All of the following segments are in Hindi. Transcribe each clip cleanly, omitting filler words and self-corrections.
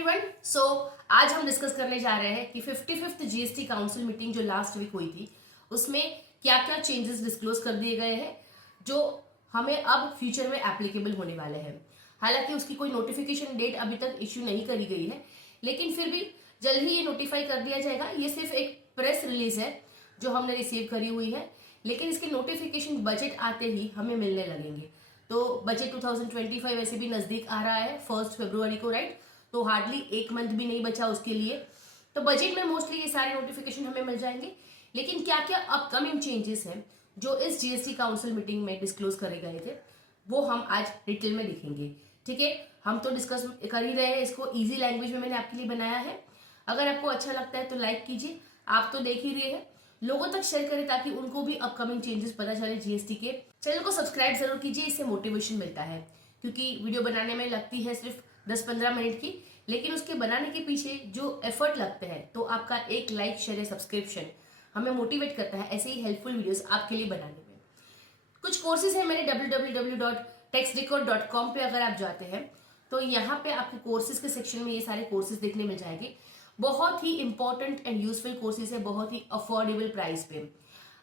एवरीवन। सो आज हम डिस्कस करने जा रहे हैं कि 55th जीएसटी काउंसिल मीटिंग जो लास्ट वीक हुई थी उसमें क्या क्या चेंजेस डिस्क्लोज कर दिए गए हैं जो हमें अब फ्यूचर में एप्लीकेबल होने वाले हैं। हालांकि उसकी कोई नोटिफिकेशन डेट अभी तक इश्यू नहीं करी गई है, लेकिन फिर भी जल्द ही ये नोटिफाई कर दिया जाएगा। ये सिर्फ एक प्रेस रिलीज है जो हमने रिसीव करी हुई है, लेकिन इसके नोटिफिकेशन बजट आते ही हमें मिलने लगेंगे। तो बजट 2025 वैसे भी नजदीक आ रहा है 1 फरवरी को, राइट? तो हार्डली एक मंथ भी नहीं बचा उसके लिए। तो बजट में मोस्टली ये सारे नोटिफिकेशन हमें मिल जाएंगे। लेकिन क्या क्या अपकमिंग चेंजेस हैं जो इस जीएसटी काउंसिल मीटिंग में डिस्क्लोज करे गए थे वो हम आज डिटेल में देखेंगे। ठीक है, हम तो डिस्कस कर ही रहे हैं, इसको इजी लैंग्वेज में मैंने आपके लिए बनाया है। अगर आपको अच्छा लगता है तो लाइक कीजिए, आप तो देख ही रहे हैं, लोगों तक शेयर करें ताकि उनको भी अपकमिंग चेंजेस पता चले जीएसटी के। चैनल को सब्सक्राइब जरूर कीजिए, इससे मोटिवेशन मिलता है, क्योंकि वीडियो बनाने में लगती है सिर्फ 10-15 मिनट की, लेकिन उसके बनाने के पीछे जो एफर्ट लगते हैं, तो आपका एक लाइक शेयर या सब्सक्रिप्शन हमें मोटिवेट करता है ऐसे ही हेल्पफुल वीडियोस आपके लिए बनाने में। कुछ कोर्सेज है मेरे www.taxdecode.com पे अगर आप जाते हैं तो यहाँ पे आपके कोर्सेज के सेक्शन में ये सारे कोर्सेज देखने मिल जाएंगे। बहुत ही इंपॉर्टेंट एंड यूजफुल कोर्सेज है, बहुत ही अफोर्डेबल प्राइस पे।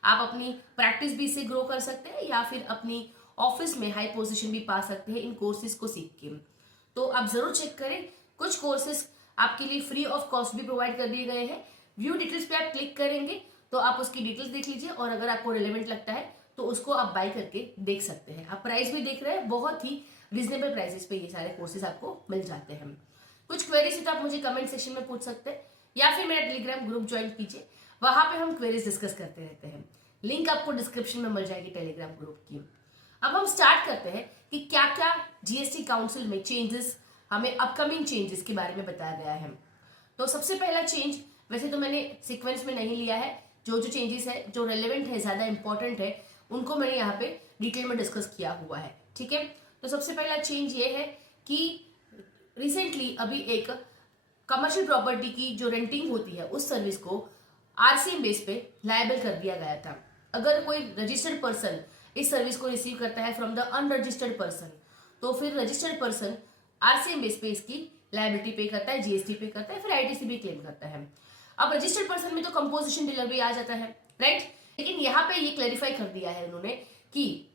आप अपनी प्रैक्टिस भी इससे ग्रो कर सकते हैं या फिर अपनी ऑफिस में हाई पोजीशन भी पा सकते हैं इन कोर्सेज को सीख के। तो आप जरूर चेक करें, कुछ कोर्सेज आपके लिए फ्री ऑफ कॉस्ट भी प्रोवाइड कर दिए गए हैं। व्यू डिटेल्स पे आप क्लिक करेंगे तो आप उसकी डिटेल्स देख लीजिए, और अगर आपको रिलेवेंट लगता है तो उसको आप बाय करके देख सकते हैं। आप प्राइस भी देख रहे हैं, बहुत ही रीजनेबल प्राइसेस पे ये सारे कोर्सेज आपको मिल जाते हैं। कुछ क्वेरीज तो आप मुझे कमेंट सेक्शन में पूछ सकते हैं या फिर मेरा टेलीग्राम ग्रुप ज्वाइन कीजिए, वहां पे हम क्वेरीज डिस्कस करते रहते हैं। लिंक आपको डिस्क्रिप्शन में मिल जाएगी टेलीग्राम ग्रुप की। अब हम स्टार्ट करते हैं कि क्या क्या जीएसटी काउंसिल में चेंजेस, हमें अपकमिंग चेंजेस के बारे में बताया गया है। तो सबसे पहला चेंज, वैसे तो मैंने सीक्वेंस में नहीं लिया है, जो जो चेंजेस है जो रेलेवेंट है, ज्यादा इंपॉर्टेंट है, उनको मैंने यहाँ पे डिटेल में डिस्कस किया हुआ है। ठीक है, तो सबसे पहला चेंज ये है कि रिसेंटली अभी एक कमर्शियल प्रॉपर्टी की जो रेंटिंग होती है उस सर्विस को आरसीएम बेस पे लायबल कर दिया गया था। अगर कोई रजिस्टर्ड पर्सन इस सर्विस को रिसीव करता है फ्रॉम द अनरजिस्टर्ड पर्सन, तो फिर रजिस्टर्ड पर्सन आरसीएम बेस पे इसकी लायबिलिटी पे करता है, जीएसटी पे करता है, फिर आईटीसी भी क्लेम करता है। अब रजिस्टर्ड पर्सन में तो कंपोजिशन डीलर भी आ जाता है, राइट? लेकिन यहाँ पे ये क्लैरिफाई कर दिया है उन्होंने कि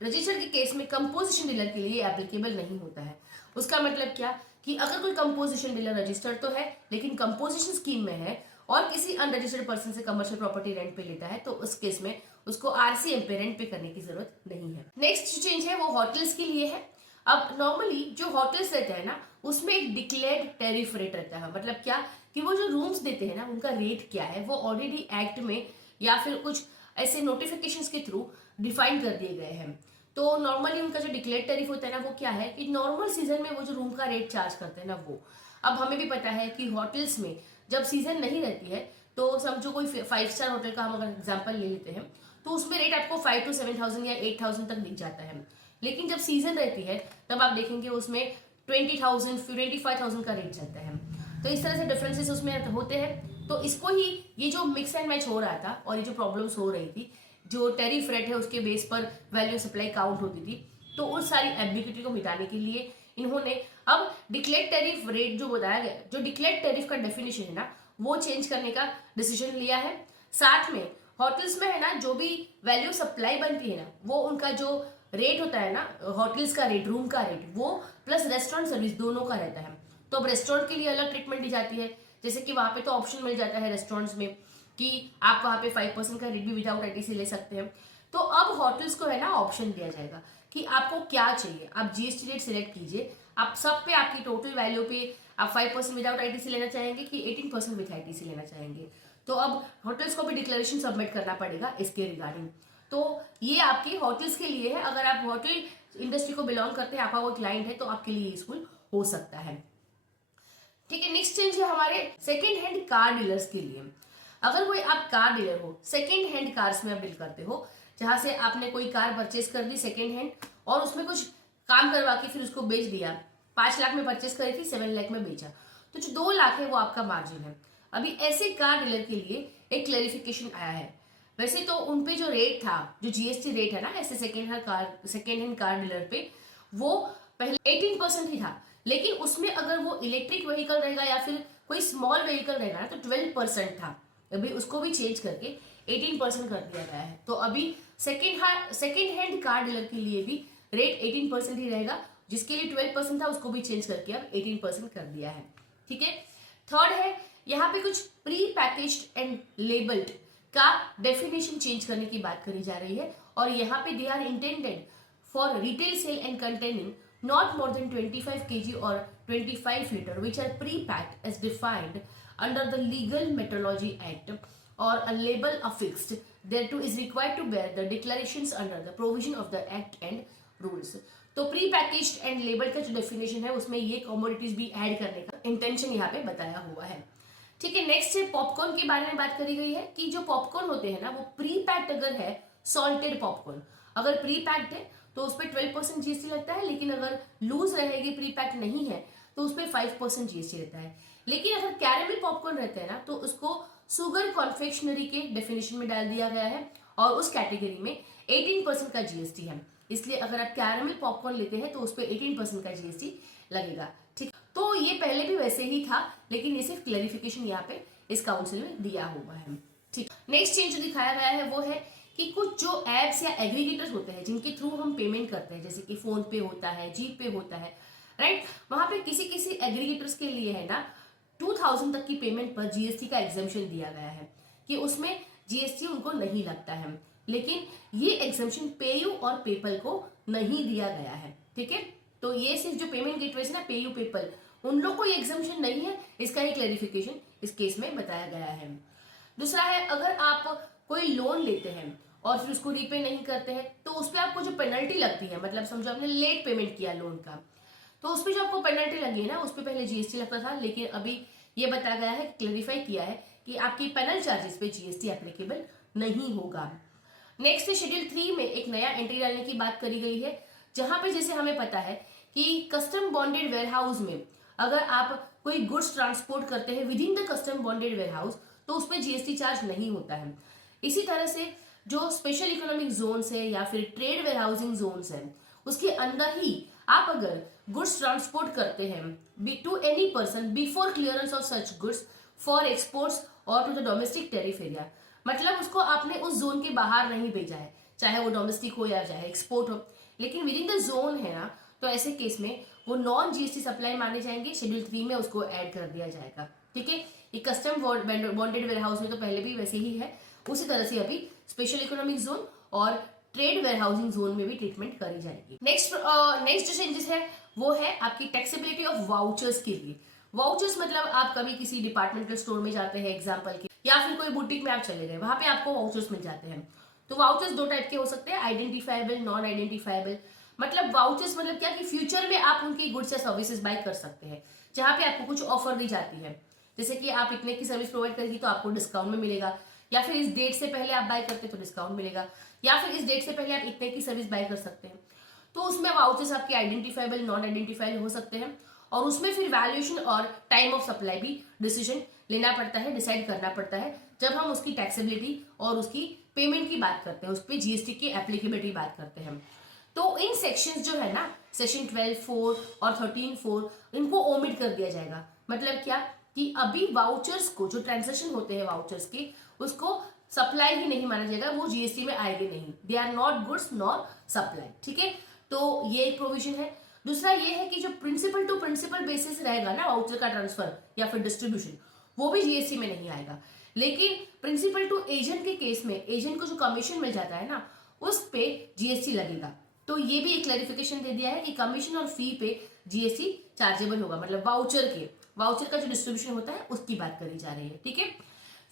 रजिस्टर के केस में कंपोजिशन डीलर के लिए एप्लीकेबल नहीं होता है। उसका मतलब क्या कि अगर कोई कंपोजिशन डीलर रजिस्टर्ड तो है लेकिन कंपोजिशन स्कीम में है और किसी अनरजिस्टर्ड पर्सन से कमर्शियल प्रॉपर्टी रेंट पे लेता है, तो उस केस में उसको आरसीएम पे रेंट पे करने की जरूरत नहीं है। नेक्स्ट जो चेंज है वो होटल्स के लिए है। अब नॉर्मली जो होटल्स रहते हैं ना, उसमें एक डिक्लेयर्ड टैरिफ रेट रहता है। मतलब क्या कि वो जो रूम्स देते हैं ना, उनका रेट क्या है वो ऑलरेडी एक्ट में या फिर कुछ ऐसे नोटिफिकेशंस के थ्रू डिफाइन कर दिए गए हैं। तो नॉर्मली उनका जो डिक्लेयर्ड टैरिफ होता है ना, वो क्या है कि नॉर्मल सीजन में वो जो रूम का रेट चार्ज करते हैं ना वो। अब हमें भी पता है कि होटल्स में जब सीजन नहीं रहती है, तो समझो कोई 5 स्टार होटल का हम अगर एग्जाम्पल ले लेते हैं, तो उसमें रेट आपको 5 to 7,000 या 8,000 तक दिख जाता है। लेकिन जब सीजन रहती है तब आप देखेंगे उसमें 20,000 फिर 25,000 का रेट चलता है। तो इस तरह से डिफरेंसेस उसमें होते हैं। तो इसको ही ये जो मिक्स एंड मैच हो रहा था और ये जो प्रॉब्लम्स हो रही थी, जो टैरिफ रेट है उसके बेस पर वैल्यू सप्लाई काउंट होती थी, तो उस सारी एम्बिग्यूटी को मिटाने के लिए इन्होंने अब डिक्लेयर्ड टैरिफ रेट जो बताया गया, जो डिक्लेयर्ड टैरिफ का डेफिनेशन है ना, वो चेंज करने का डिसीजन लिया है। साथ में होटल्स में है ना, जो भी वैल्यू सप्लाई बनती है ना, वो उनका जो रेट होता है ना, होटल्स का रेट, रूम का रेट, वो प्लस रेस्टोरेंट सर्विस दोनों का रहता है। तो अब रेस्टोरेंट के लिए अलग ट्रीटमेंट दी जाती है, जैसे कि वहां पे तो ऑप्शन मिल जाता है रेस्टोरेंट्स में कि आप वहां पे 5% का रेट भी विदाउट आईटीसी ले सकते हैं। तो अब होटल्स को है ना ऑप्शन दिया जाएगा कि आपको क्या चाहिए, आप जीएसटी रेट सिलेक्ट कीजिए। आप सब पे आपकी टोटल वैल्यू पे आप 5% विदाउट आईटीसी लेना चाहेंगे कि 18% विद आईटीसी लेना चाहेंगे। तो अब होटल्स को भी डिक्लेरेशन सबमिट करना पड़ेगा इसके रिगार्डिंग। तो ये आपके होटल्स के लिए है। अगर आप होटल इंडस्ट्री को बिलोंग करते हैं, आपका वो क्लाइंट है, तो आपके लिए यूजफुल हो सकता है। ठीक है, नेक्स्ट चेंज है हमारे सेकेंड हैंड कार डीलर्स के लिए। अगर कोई आप कार डीलर हो, सेकेंड हैंड कार्स में आप डील करते हो, जहां से आपने कोई कार परचेज कर दी सेकेंड हैंड और उसमें कुछ काम करवा के फिर उसको बेच दिया, 5 लाख में परचेज करी थी, 7 लाख में बेचा, तो जो 2 लाख है वो आपका मार्जिन है। अभी ऐसे कार डीलर के लिए एक क्लैरिफिकेशन आया है। वैसे तो उनपे जो रेट था, जो जीएसटी रेट है ना ऐसे सेकेंड हैंड कार डीलर पे, वो पहले 18% ही था, लेकिन उसमें अगर वो इलेक्ट्रिक व्हीकल रहेगा या फिर कोई स्मॉल व्हीकल रहेगा ना तो 12% था, अभी उसको भी चेंज करके 18% कर दिया गया है। तो अभी सेकेंड हैंड कार डीलर के लिए भी रेट 18% ही रहेगा, जिसके लिए 12% था उसको भी चेंज करके अब 18% कर दिया है। ठीक है। थर्ड है, यहाँ पे कुछ प्री पैकेज्ड एंड लेबल्ड का डेफिनेशन चेंज करने की बात करी जा रही है, और यहाँ पे they are intended for retail sale and containing not more than 25 kg or 25 liter which are pre-packed as defined under the Legal Metrology Act, or a label affixed thereto is required to bear the declarations under the provision of the act and rules। तो प्री पैकेज्ड एंड लेबल का जो डेफिनेशन है उसमें ये कमोडिटीज भी ऐड करने का इंटेंशन यहाँ पे बताया हुआ है। ठीक है। नेक्स्ट है पॉपकॉर्न के बारे में बात करी गई है कि जो पॉपकॉर्न होते हैं ना वो प्री पैक्ड अगर है, सॉल्टेड पॉपकॉर्न अगर प्री पैक्ड है तो उस पर 12% जीएसटी लगता है, लेकिन अगर लूज रहेगी प्री पैक्ड नहीं है तो उस पर 5% जीएसटी रहता है। लेकिन अगर कैरेमल पॉपकॉर्न रहते हैं ना तो उसको सुगर कॉन्फेक्शनरी के डेफिनेशन में डाल दिया गया है और उस कैटेगरी में 18% का जीएसटी है। इसलिए अगर आप कैरेमल पॉपकॉर्न लेते हैं तो उस पर 18% का जीएसटी लगेगा। ठीक, तो ये पहले भी वैसे ही था, लेकिन ये सिर्फ क्लैरिफिकेशन यहाँ पे इस काउंसिल में दिया हुआ है। ठीक, नेक्स्ट चेंज जो दिखाया गया है वो है कि कुछ जो एप्स या एग्रीगेटर्स होते हैं जिनके थ्रू हम पेमेंट करते हैं, जैसे कि फोन पे होता है, जी पे होता है, राइट, वहां पे किसी किसी एग्रीगेटर्स के लिए है ना 2000 तक की पेमेंट पर जीएसटी का एग्जम्पशन दिया गया है कि उसमें जीएसटी उनको नहीं लगता है, लेकिन ये एग्जम्पशन पेयू और पेपल को नहीं दिया गया है। ठीक है, तो ये सिर्फ जो पेमेंट गेटवेज है ना पेयू पेपल, उन लोग को ये एग्जम्पशन नहीं है, इसका ही क्लैरिफिकेशन इस केस में बताया गया है। दूसरा है, अगर आप कोई लोन लेते हैं और फिर उसको रीपे नहीं करते हैं तो उस पर आपको जो पेनल्टी लगती है, मतलब समझो आपने लेट पेमेंट किया लोन का, तो उस पर जो आपको पेनल्टी लगी है ना उस पर पहले जीएसटी लगता था, लेकिन अभी ये बताया गया है, क्लैरिफाई किया है कि आपकी पेनल चार्जेस पे जीएसटी एप्लीकेबल नहीं होगा। नेक्स्ट शेड्यूल 3 में एक नया एंट्री डालने की बात करी गई है, जहां पे जैसे हमें पता है कि कस्टम बॉन्डेड वेयरहाउस में अगर आप कोई गुड्स ट्रांसपोर्ट करते हैं with in the custom bonded warehouse तो उस पर जीएसटी चार्ज नहीं होता है। इसी तरह से जो स्पेशल इकोनॉमिक जोन्स है या फिर ट्रेड वेयरहाउसिंग जोन्स है उसके अंदर ही आप अगर गुड्स ट्रांसपोर्ट करते हैं to any person before clearance of such goods for exports और to the domestic tariff area, मतलब उसको आपने उस जोन के बाहर नहीं भेजा है, चाहे वो डोमेस्टिक हो या चाहे एक्सपोर्ट हो, लेकिन विद इन द जोन है ना, तो ऐसे केस में वो नॉन जीएसटी सप्लाई माने जाएंगे। शेड्यूल 3 में उसको ऐड कर दिया जाएगा। ठीक है, ये कस्टम बॉन्डेड वेयरहाउस में तो पहले भी वैसे ही है, उसी तरह से अभी स्पेशल इकोनॉमिक जोन और ट्रेड वेयरहाउसिंग जोन में भी ट्रीटमेंट करी जाएगी। नेक्स्ट जो चेंजेस है वो है आपकी टैक्सेबिलिटी ऑफ वाउचर्स के लिए। वाउचर्स मतलब आप कभी किसी डिपार्टमेंटल स्टोर में जाते हैं एग्जाम्पल के, या फिर कोई बुटीक में आप चले गए, वहां पे आपको वाउचर्स मिल जाते हैं। तो वाउचर्स दो टाइप के हो सकते हैं, आइडेंटिफाइबल, नॉन आइडेंटिफाइबल। मतलब वाउचर्स मतलब क्या कि फ्यूचर में आप उनकी गुड्स या सर्विसेज बाय कर सकते हैं, जहां पे आपको कुछ ऑफर दी जाती है, जैसे कि आप इतने की सर्विस प्रोवाइड करेगी तो आपको डिस्काउंट में मिलेगा, या फिर इस डेट से पहले आप बाय करते तो डिस्काउंट मिलेगा, या फिर इस डेट से पहले आप इतने की सर्विस बाय कर सकते हैं। तो उसमें वाउचर्स आपके आइडेंटिफाइबल, नॉन आइडेंटिफाइबल हो सकते हैं, और उसमें फिर वैल्यूएशन और टाइम ऑफ सप्लाई भी डिसीजन लेना पड़ता है, डिसाइड करना पड़ता है जब हम उसकी टैक्सेबिलिटी और उसकी पेमेंट की बात करते हैं, उस पर जीएसटी की एप्लीकेबिलिटी बात करते हैं। तो इन सेक्शंस जो है ना, सेक्शन 12(4) और 13(4) इनको ओमिट कर दिया जाएगा। मतलब क्या कि अभी वाउचर्स को, जो ट्रांजेक्शन होते हैं वाउचर्स के, उसको सप्लाई ही नहीं माना जाएगा, वो जीएसटी में आएंगे नहीं, they are not goods not supply. ठीक है, तो ये एक प्रोविजन है। दूसरा ये है कि जो प्रिंसिपल टू प्रिंसिपल बेसिस रहेगा ना वाउचर का ट्रांसफर या फिर डिस्ट्रीब्यूशन, वो भी जीएसटी में नहीं आएगा। लेकिन प्रिंसिपल टू एजेंट के केस में एजेंट को जो कमीशन मिल जाता है ना, उस पे जीएसटी लगेगा। तो ये भी एक क्लैरिफिकेशन दे दिया है कि कमीशन और फी पे जीएसटी चार्जेबल होगा, मतलब वाउचर का जो डिस्ट्रीब्यूशन होता है उसकी बात करी जा रही है। ठीक है,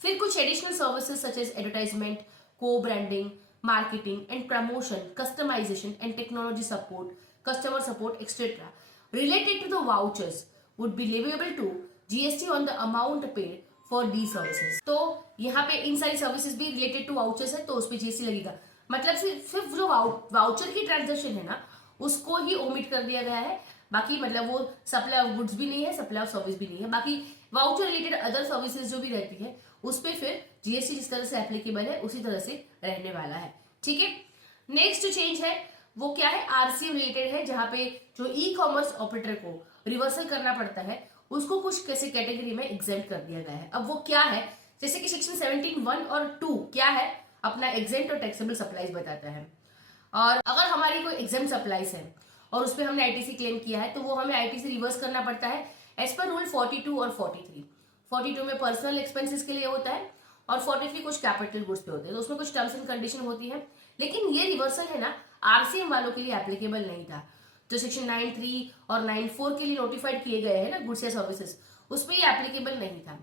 फिर कुछ additional services such as advertisement, cobranding, marketing and promotion, customization and technology support, customer support etcetera related to the vouchers would be leviable to GST on the amount paid for the services. तो यहाँ पे इन सारी सर्विसेज भी रिलेटेड टू वाउचर्स है, तो उस पर जीएसटी लगेगा। मतलब सिर्फ जो वाउचर की ट्रांजेक्शन है ना उसको ही ओमिट कर दिया गया है, बाकी मतलब वो सप्लाई ऑफ गुड्स भी नहीं है, सप्लाई ऑफ सर्विस भी नहीं है, बाकी वाउचर रिलेटेड अदर सर्विसेज जो भी रहती है उस पर फिर जीएसटी जिस तरह से एप्लीकेबल है उसी तरह से रहने वाला है। ठीक है, नेक्स्ट जो चेंज है वो क्या है, आरसीएम रिलेटेड है, जहां पे जो ई कॉमर्स ऑपरेटर को रिवर्सल करना पड़ता है उसको कुछ कैसे कैटेगरी में एग्जेम्प्ट कर दिया गया है। अब वो क्या है, जैसे कि सेक्शन 17(1) और 2 क्या है, अपना एग्जेम्प्ट और टैक्सेबल सप्लाईज बताता है। और अगर हमारी कोई एग्जेम्प्ट सप्लाईज है और उस पर हमने आईटीसी क्लेम किया है तो वो हमें आईटीसी रिवर्स करना पड़ता है एज पर रूल 42 और 43। 42 में पर्सनल एक्सपेंसेस के लिए होता है और 43 कुछ कैपिटल गुड्स पे होते हैं, तो उसमें कुछ टर्म्स एंड कंडीशन होती है। लेकिन ये रिवर्सल है ना आरसीएम वालों के लिए एप्लीकेबल नहीं था। जो सेक्शन 9(3) और 9(4) के लिए नोटिफाइड किए गए हैं ना गुड्स या सर्विसेज, उस पर ये एप्लीकेबल नहीं था।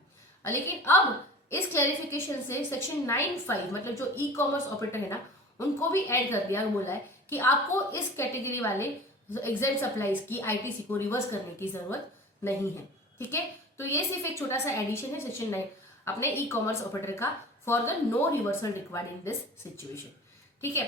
लेकिन अब इस क्लैरिफिकेशन से सेक्शन 9(5) मतलब जो ई कॉमर्स ऑपरेटर है ना उनको भी ऐड कर दिया, बोला है कि आपको इस कैटेगरी वाले एग्जेम्प्ट सप्लाईज की आईटीसी को रिवर्स करने की जरूरत नहीं है। ठीक है, तो ये सिर्फ एक छोटा सा एडिशन है सेक्शन 9 अपने ई कॉमर्स ऑपरेटर का for the no reversal required in this situation. ठीक है,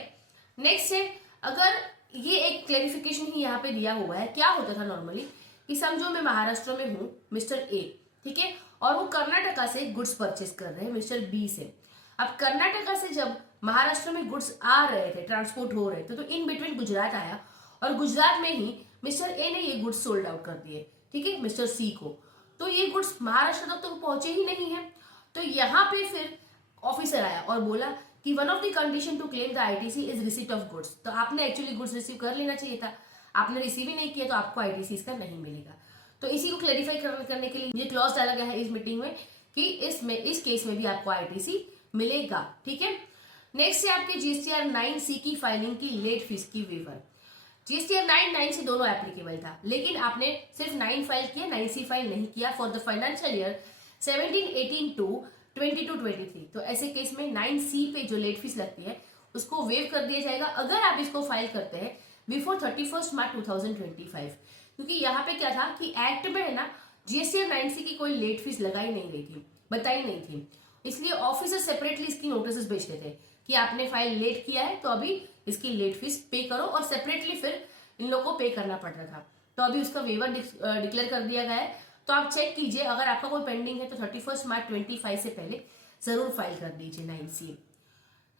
नेक्स्ट है, अगर ये एक क्लैरिफिकेशन ही यहाँ पे दिया हुआ है, क्या होता था नॉर्मली कि समझो मैं महाराष्ट्र में हूँ मिस्टर ए, ठीक है, और वो कर्नाटका से गुड्स परचेस कर रहे हैं मिस्टर बी से। अब कर्नाटका से जब महाराष्ट्र में गुड्स आ रहे थे, ट्रांसपोर्ट हो रहे थे, तो इन बिटवीन गुजरात आया और गुजरात में ही मिस्टर ए ने ये गुड्स सोल्ड आउट कर दिए, ठीक है, मिस्टर सी को। तो ये गुड्स महाराष्ट्र तक तो पहुंचे ही नहीं है। तो यहाँ पे फिर ऑफिसर आया और बोला कि one of the condition to claim the ITC is receipt of goods. तो आपने एक्चुअली गुड्स रिसीव कर लेना चाहिए था, आपने रिसीव ही नहीं किया तो आपको आईटीसी इसका नहीं मिलेगा। तो इसी को क्लैरिफाई करने के लिए ये क्लॉज डाला गया है इस मीटिंग में कि इस केस में भी आपको आईटीसी मिलेगा। ठीक है, नेक्स्ट है आपके जीएसटीआर 9(c) की फाइलिंग की लेट फीस की वेवर। जीएसटीआर 9(c) दोनों एप्लीकेबल था, लेकिन आपने सिर्फ 9 फाइल किया, 9(c) फाइल नहीं किया for the financial year 17-18 to 22-23। तो ऐसे केस में 9(c) पे जो लेट फीस लगती है उसको वेव कर दिया जाएगा अगर आप इसको फाइल करते हैं बिफोर 31 मार्च 2025। क्योंकि यहाँ पे क्या था कि एक्ट में है ना जीएसटीआर 9(c) की कोई लेट फीस लगाई नहीं गई थी, बताई नहीं थी, इसलिए ऑफिसर सेपरेटली इसकी नोटिस भेजते थे कि आपने फाइल लेट किया है तो अभी इसकी लेट फीस पे करो, और सेपरेटली फिर इन लोगों को पे करना पड़ता था। तो अभी उसका वेवर डिक्लेयर कर दिया गया है। तो आप चेक कीजिए, अगर आपका कोई पेंडिंग है तो 31 मार्च 25 से पहले जरूर फाइल कर दीजिए 9(c).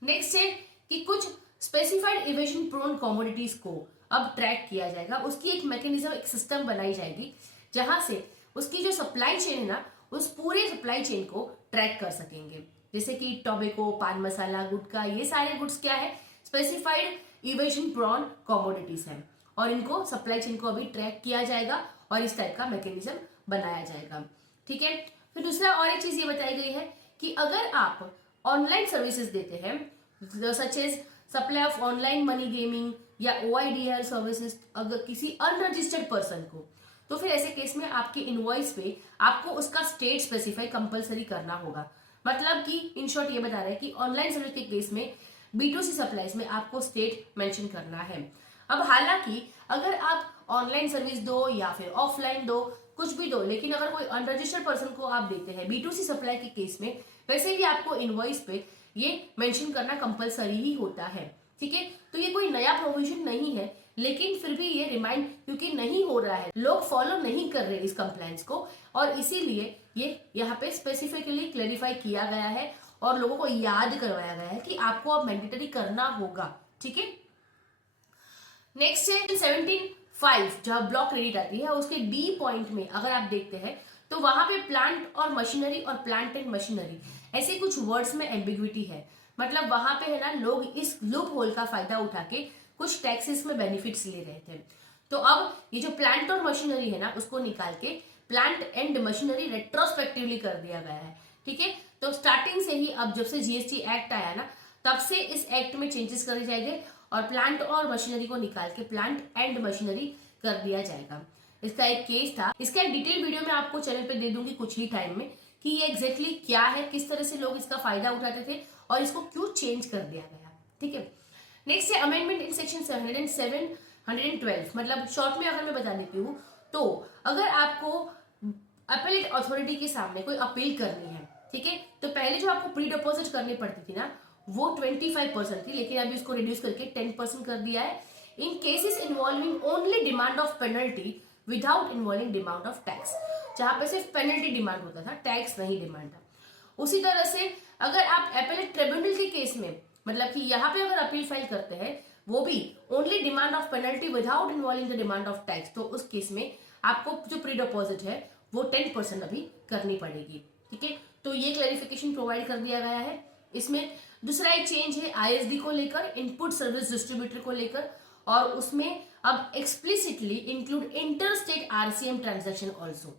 नेक्स्ट है कि कुछ स्पेसिफाइड इवेशन प्रोन कमोडिटीज को अब ट्रैक किया जाएगा, उसकी एक मैकेनिज्म, एक सिस्टम बनाई जाएगी जहां से उसकी जो सप्लाई चेन है ना उस पूरे सप्लाई चेन को ट्रैक कर सकेंगे। जैसे कि टोबैको, पान मसाला, गुटखा, ये सारे गुड्स क्या है, स्पेसिफाइड इवेशन प्रोन कमोडिटीज है, और इनको सप्लाई चेन को अभी ट्रैक किया जाएगा और इस टाइप का मैकेनिज्म बनाया जाएगा। ठीक है, फिर दूसरा और एक चीज ये बताई गई है कि अगर आप ऑनलाइन सर्विसेज देते हैं such as supply of online money gaming या OIDR सर्विसेज अगर किसी अनरजिस्टर्ड पर्सन को, तो फिर ऐसे केस में आपके इनवॉइस पे आपको उसका स्टेट स्पेसिफाई कंपलसरी करना होगा। मतलब कि इन शॉर्ट ये बता रहा है कि ऑनलाइन सर्विस के केस में B2C सप्लाईज में आपको स्टेट मेंशन करना है। अब हालांकि अगर आप ऑनलाइन सर्विस दो या फिर ऑफलाइन दो, कुछ भी दो, लेकिन अगर कोई अनरजिस्टर्ड पर्सन को आप देते हैं B2C सप्लाई के केस में, वैसे भी आपको इनवॉइस पे ये मेंशन करना कंपलसरी ही होता है। ठीक है, तो ये कोई नया प्रोविजन नहीं है, लेकिन फिर भी ये रिमाइंड क्योंकि नहीं हो रहा है, लोग फॉलो नहीं कर रहे इस कंप्लायंस को, और इसीलिए ये यहाँ पे स्पेसिफिकली क्लेरिफाई किया गया है और लोगों को याद करवाया गया है कि आपको अब मैंडेटरी करना होगा। ठीक है, नेक्स्ट है 17(5) जहां ब्लॉक क्रेडिट आती है, उसके D पॉइंट में अगर आप देखते हैं तो वहां पे प्लांट और मशीनरी और प्लांट एंड मशीनरी ऐसे कुछ वर्ड्स में एम्बिग्विटी है। मतलब वहां पे है ना लोग इस लूप होल का फायदा उठा के कुछ टैक्सेस में बेनिफिट्स ले रहे थे। तो अब ये जो प्लांट और मशीनरी है ना उसको निकाल के प्लांट एंड मशीनरी रेट्रोस्पेक्टिवली कर दिया गया है। ठीक है, तो स्टार्टिंग से ही अब जब से जीएसटी एक्ट आया ना तब से इस एक्ट में चेंजेस करे जाएंगे और प्लांट और मशीनरी को निकाल के प्लांट एंड मशीनरी कर दिया जाएगा। इसका एक केस था, इसका एक डिटेल वीडियो मैं आपको चैनल पे दे दूंगी कुछ ही टाइम में कि ये एग्जैक्टली क्या है, किस तरह से लोग इसका फायदा उठाते थे और इसको क्यों चेंज कर दिया गया। ठीक है, नेक्स्ट है अमेंडमेंट इन सेक्शन 107, 112। मतलब शॉर्ट में अगर मैं बता देती हूँ तो अगर आपको अपीलेट अथॉरिटी के सामने कोई अपील करनी है, ठीक है, तो पहले जो आपको प्री डिपॉजिट करनी पड़ती थी ना वो 25% थी, लेकिन अभी उसको रिड्यूस करके 10% कर दिया है in cases involving only demand of penalty without involving demand of tax. जहां पे सिर्फ पेनल्टी डिमांड होता था, टैक्स नहीं डिमांड था। उसी तरह से अगर आप अपीलेट ट्रिब्यूनल के केस में, मतलब कि यहाँ पे अगर अपील फाइल करते हैं वो भी only demand of penalty without involving the demand of tax, तो उस केस में आपको जो प्री डिपॉजिट है वो 10% अभी करनी पड़ेगी। ठीक है, तो ये क्लैरिफिकेशन प्रोवाइड कर दिया गया है। इसमें दूसरा एक चेंज है आईएसडी को लेकर, इनपुट सर्विस डिस्ट्रीब्यूटर को लेकर, और उसमें अब explicitly include inter state RCM transaction also.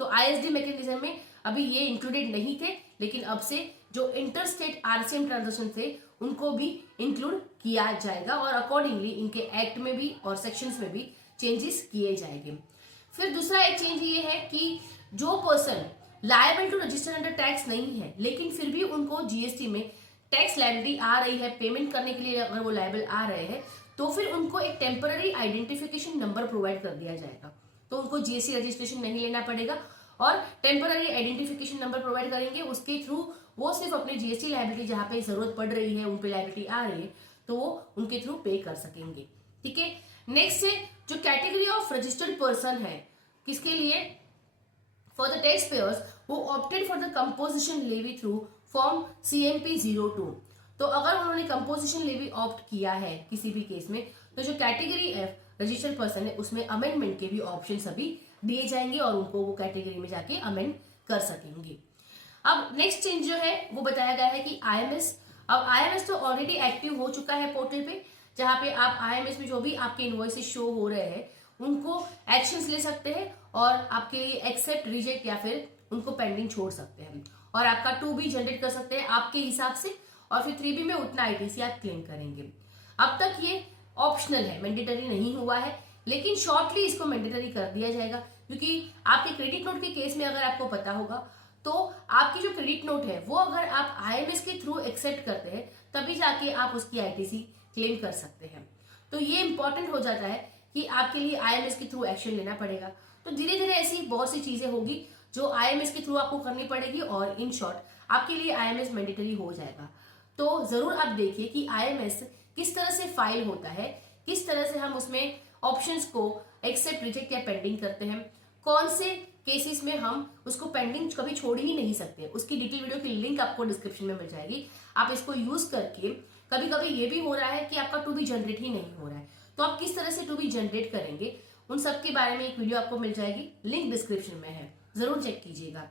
तो आईएसडी मैकेनिज्म में अभी ये इंक्लूडेड नहीं थे, लेकिन अब से जो इंटर स्टेट आरसीएम ट्रांजेक्शन थे उनको भी इंक्लूड किया जाएगा और अकॉर्डिंगली इनके एक्ट में भी और सेक्शंस में भी चेंजेस किए जाएंगे। फिर दूसरा एक चेंज ये है कि जो person liable to register under tax नहीं है, लेकिन फिर भी उनको जीएसटी में टैक्स लायबिलिटी आ रही है, पेमेंट करने के लिए अगर वो लायबल आ रहे हैं, तो फिर उनको एक टेम्पररी आइडेंटिफिकेशन नंबर प्रोवाइड कर दिया जाएगा। तो उनको जीएसटी रजिस्ट्रेशन नहीं लेना पड़ेगा और टेम्पररी आइडेंटिफिकेशन नंबर प्रोवाइड करेंगे। उसके थ्रू वो सिर्फ अपने जीएसटी लायबिलिटी जहां पे जरूरत पड़ रही है, उन पे लायबिलिटी आ रही है, तो वो उनके थ्रू पे कर सकेंगे। ठीक है, नेक्स्ट है जो कैटेगरी ऑफ रजिस्टर्ड पर्सन है, किसके लिए, for the taxpayers who opted for the composition levy through form CMP 02। तो अगर उन्होंने कंपोजिशन लेवी ऑप्ट किया है किसी भी केस में, तो जो कैटेगरी एफ रजिस्टर्ड पर्सन है उसमें अमेंडमेंट के भी ऑप्शन अभी दिए जाएंगे और उनको वो कैटेगरी में जाके अमेंड कर सकेंगे। अब नेक्स्ट चेंज जो है वो बताया गया है कि आईएमएस, अब आईएमएस तो ऑलरेडी एक्टिव हो चुका है पोर्टल पे, जहां पे आप आईएमएस में जो भी आपके इनवॉइसेस शो हो रहे हैं उनको एक्शंस ले सकते हैं और आपके लिए एक्सेप्ट, रिजेक्ट या फिर उनको पेंडिंग छोड़ सकते हैं, और आपका 2B जनरेट कर सकते हैं आपके हिसाब से, और फिर 3B में उतना आईटीसी आप क्लेम करेंगे। अब तक ये ऑप्शनल है, मैंडेटरी नहीं हुआ है, लेकिन शॉर्टली इसको मैंडेटरी कर दिया जाएगा, क्योंकि आपके क्रेडिट नोट के केस में अगर आपको पता होगा तो आपकी जो क्रेडिट नोट है वो अगर आप आईएमएस के थ्रू एक्सेप्ट करते हैं तभी जाके आप उसकी आईटीसी क्लेम कर सकते हैं। तो ये इंपॉर्टेंट हो जाता है कि आपके लिए आईएमएस के थ्रू एक्शन लेना पड़ेगा। तो धीरे धीरे ऐसी बहुत सी चीजें होगी जो आईएमएस के थ्रू आपको करनी पड़ेगी और इन शॉर्ट आपके लिए आईएमएस मैंडेटरी हो जाएगा। तो जरूर आप देखिए कि आईएमएस किस तरह से फाइल होता है, किस तरह से हम उसमें ऑप्शंस को एक्सेप्ट, रिजेक्ट या पेंडिंग करते हैं, कौन से केसेस में हम उसको पेंडिंग कभी छोड़ ही नहीं सकते। उसकी डिटेल वीडियो की लिंक आपको डिस्क्रिप्शन में मिल जाएगी। आप इसको यूज करके, कभी कभी ये भी हो रहा है कि आपका 2B जनरेट ही नहीं हो रहा है, तो आप किस तरह से 2B जनरेट करेंगे, उन सब के बारे में एक वीडियो आपको मिल जाएगी, लिंक डिस्क्रिप्शन में है, जरूर चेक कीजिएगा।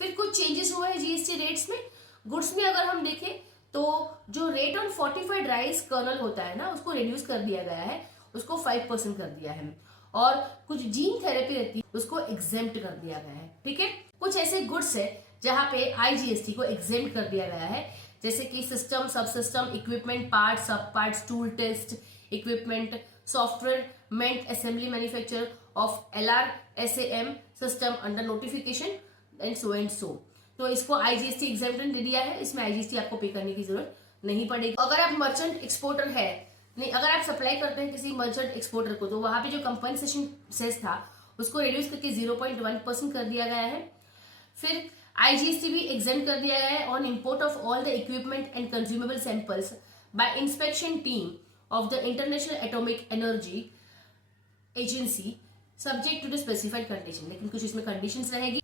फिर कुछ चेंजेस हुआ है जीएसटी रेट्स में। गुड्स में अगर हम देखें तो जो rate on fortified rice kernel होता है ना, उसको रिड्यूस कर दिया गया है, उसको 5% कर दिया है, और कुछ जीन थेरेपी रहती है उसको एग्जेम्प्ट कर दिया गया है। ठीक है, कुछ ऐसे गुड्स है जहां पे आईजीएसटी को एग्जेम्प्ट कर दिया गया है, जैसे कि system, sub system, equipment, part, sub parts, tool test equipment, software मेंट assembly manufacture of LRSAM system under notification and so. तो इसको आईजीएसटी एग्जेम्पशन दे दिया है, इसमें आईजीएसटी आपको पे करने की जरूरत नहीं पड़ेगी। अगर आप मर्चेंट एक्सपोर्टर है, नहीं, अगर आप सप्लाई करते हैं किसी मर्चेंट एक्सपोर्टर को, तो वहां पे जो कंपनसेशन सेस था उसको रिड्यूस करके 0.1% कर दिया गया है। फिर आईजीएसटी भी एग्जेम्प्ट कर दिया गया है on import of all the equipment and consumable samples by inspection team of the international atomic energy agency subject to the specified condition, लेकिन कुछ इसमें कंडीशंस रहेगी।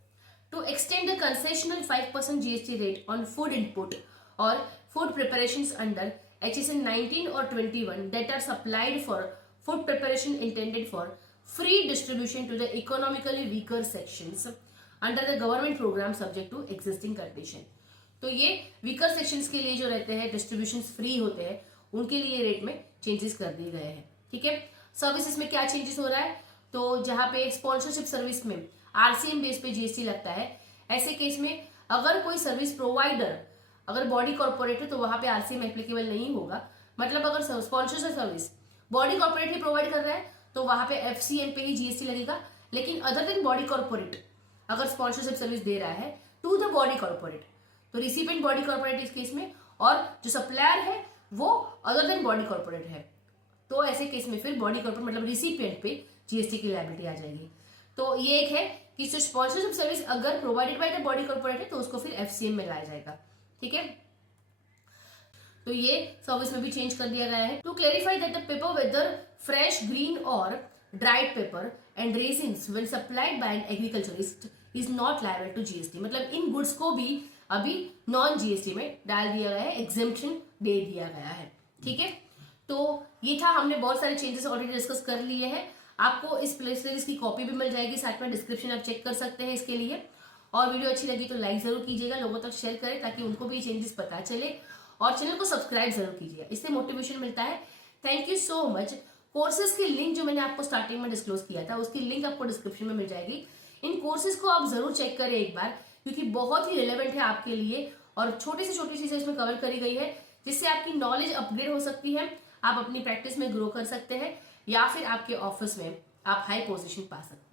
To extend the concessional 5% GST rate on food input और food preparations under HSN 19 or 21 that are supplied for food preparation intended for free distribution to the economically weaker sections under the government program subject to existing condition। तो ये वीकर सेक्शंस के लिए जो रहते हैं डिस्ट्रीब्यूशन फ्री होते हैं, उनके लिए रेट में चेंजेस कर दिए गए हैं। ठीक है, सर्विसेज में क्या चेंजेस हो रहा है, तो जहां पे स्पॉन्सरशिप सर्विस में आरसीएम बेस पे जीएसटी लगता है, ऐसे केस में अगर कोई सर्विस प्रोवाइडर अगर बॉडी कॉर्पोरेट है तो वहां पे आरसीएम एप्लीकेबल नहीं होगा। मतलब अगर स्पॉन्सरशिप सर्विस बॉडी कॉर्पोरेट ही प्रोवाइड कर रहा है तो वहां पे एफसीएम पे ही जीएसटी लगेगा, लेकिन अदर देन बॉडी कॉर्पोरेट अगर स्पॉन्सरशिप सर्विस दे रहा है टू द बॉडी कॉर्पोरेट, तो रिसिपेंट बॉडी कॉर्पोरेट इस केस में, और जो सप्लायर है वो अदर देन बॉडी कॉर्पोरेट है, तो ऐसे केस में फिर बॉडी कॉर्पोरेट मतलब रिसिपिएंट पे जीएसटी की लायबिलिटी आ जाएगी। तो ये एक है कि जो स्पॉन्सरशिप सर्विस अगर provided by the body corporate है तो उसको फिर एफसीएम में लाया जाएगा। ठीक है, तो ये सर्विस में भी चेंज कर दिया गया है। To clarify that the pepper whether fresh, green और dried pepper and raisins when supplied by an agriculturist is not liable to GST. मतलब इन गुड्स को भी अभी नॉन जीएसटी में डाल दिया गया है, एग्जेम्पशन दे दिया गया है। ठीक है, तो ये था, हमने बहुत सारे चेंजेस ऑलरेडी डिस्कस कर लिए हैं। आपको इस प्लेस लिस्ट की कॉपी भी मिल जाएगी, साथ में डिस्क्रिप्शन आप चेक कर सकते हैं इसके लिए। और वीडियो अच्छी लगी तो लाइक जरूर कीजिएगा, लोगों तक शेयर करें ताकि उनको भी चेंजेस पता चले, और चैनल को सब्सक्राइब जरूर कीजिएगा, इससे मोटिवेशन मिलता है। Thank you so much. Courses की लिंक जो मैंने आपको स्टार्टिंग में डिस्क्लोज किया था, उसकी लिंक आपको डिस्क्रिप्शन में मिल जाएगी। इन कोर्सेज को आप जरूर चेक करें एक बार, क्योंकि बहुत ही रिलेवेंट है आपके लिए, और छोटी से छोटी चीजें इसमें कवर करी गई है, जिससे आपकी नॉलेज अपग्रेड हो सकती है, आप अपनी प्रैक्टिस में ग्रो कर सकते हैं, या फिर आपके ऑफिस में आप हाई पोजीशन पा सकते हैं।